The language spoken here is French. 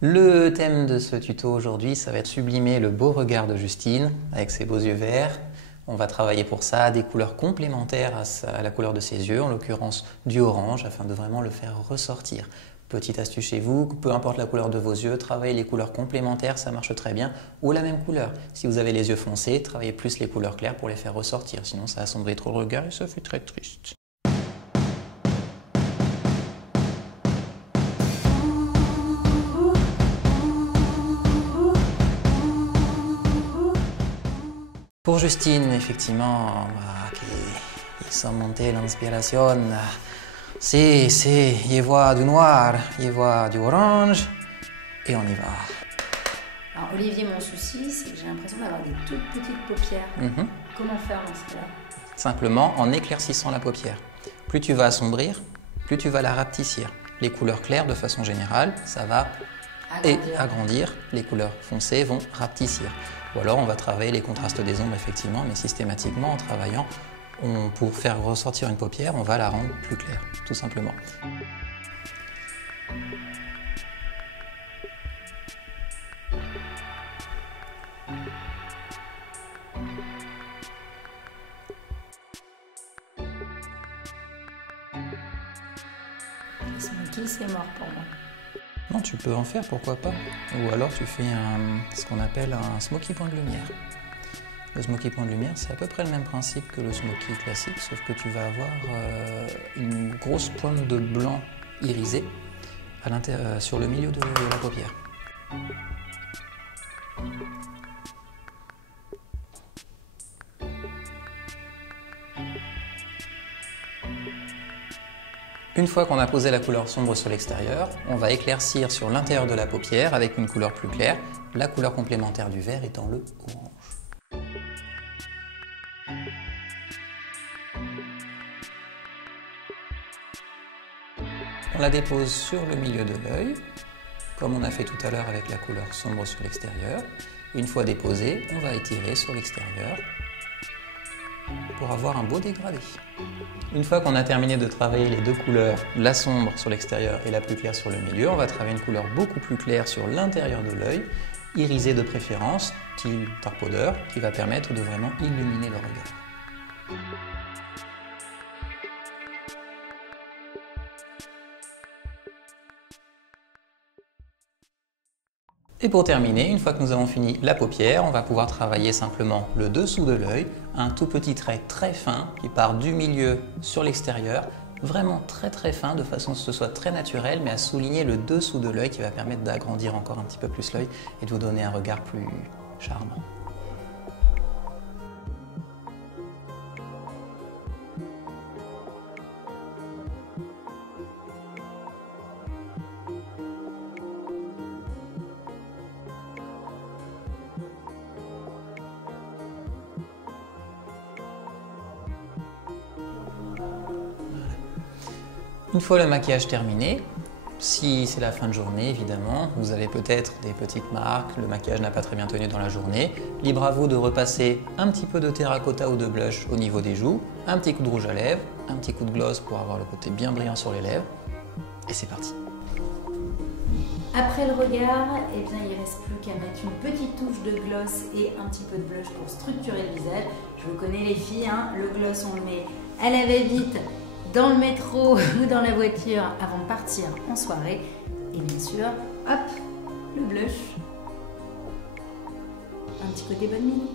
Le thème de ce tuto aujourd'hui, ça va être sublimer le beau regard de Justine avec ses beaux yeux verts. On va travailler pour ça des couleurs complémentaires à la couleur de ses yeux, en l'occurrence du orange, afin de vraiment le faire ressortir. Petite astuce chez vous, peu importe la couleur de vos yeux, travaillez les couleurs complémentaires, ça marche très bien, ou la même couleur. Si vous avez les yeux foncés, travaillez plus les couleurs claires pour les faire ressortir, sinon ça assombrit trop le regard et ça fait très triste. Pour Justine, effectivement, qui sont montés l'inspiration, c'est, il voit du noir, il voit du orange, et on y va. Alors Olivier, mon souci, c'est que j'ai l'impression d'avoir des toutes petites paupières. Comment faire dans ce cas-là? Simplement en éclaircissant la paupière. Plus tu vas assombrir, plus tu vas la rapetissir. Les couleurs claires, de façon générale, ça va agrandir. Les couleurs foncées vont rapetissir. Ou alors on va travailler les contrastes des ombres, effectivement, mais systématiquement en travaillant, pour faire ressortir une paupière, on va la rendre plus claire, tout simplement. Smoky, c'est mort pour moi. Non, tu peux en faire, pourquoi pas. Ou alors tu fais ce qu'on appelle un smoky point de lumière. Le smoky point de lumière, c'est à peu près le même principe que le smoky classique, sauf que tu vas avoir une grosse pointe de blanc irisé sur le milieu de la paupière. Une fois qu'on a posé la couleur sombre sur l'extérieur, on va éclaircir sur l'intérieur de la paupière avec une couleur plus claire, la couleur complémentaire du vert étant le orange. On la dépose sur le milieu de l'œil, comme on a fait tout à l'heure avec la couleur sombre sur l'extérieur. Une fois déposée, on va étirer sur l'extérieur pour avoir un beau dégradé. Une fois qu'on a terminé de travailler les deux couleurs, la sombre sur l'extérieur et la plus claire sur le milieu, on va travailler une couleur beaucoup plus claire sur l'intérieur de l'œil, irisée de préférence, style tarpodeur, qui va permettre de vraiment illuminer le regard. Et pour terminer, une fois que nous avons fini la paupière, on va pouvoir travailler simplement le dessous de l'œil, un tout petit trait très fin qui part du milieu sur l'extérieur, vraiment très très fin, de façon à ce que ce soit très naturel, mais à souligner le dessous de l'œil qui va permettre d'agrandir encore un petit peu plus l'œil et de vous donner un regard plus charmant. Une fois le maquillage terminé, si c'est la fin de journée évidemment, vous avez peut-être des petites marques, le maquillage n'a pas très bien tenu dans la journée, libre à vous de repasser un petit peu de terracotta ou de blush au niveau des joues, un petit coup de rouge à lèvres, un petit coup de gloss pour avoir le côté bien brillant sur les lèvres, et c'est parti. Après le regard, eh bien, il ne reste plus qu'à mettre une petite touche de gloss et un petit peu de blush pour structurer le visage. Je vous connais les filles, hein, le gloss on le met à la va-vite dans le métro ou dans la voiture avant de partir en soirée. Et bien sûr, hop, le blush. Un petit côté bonne mine.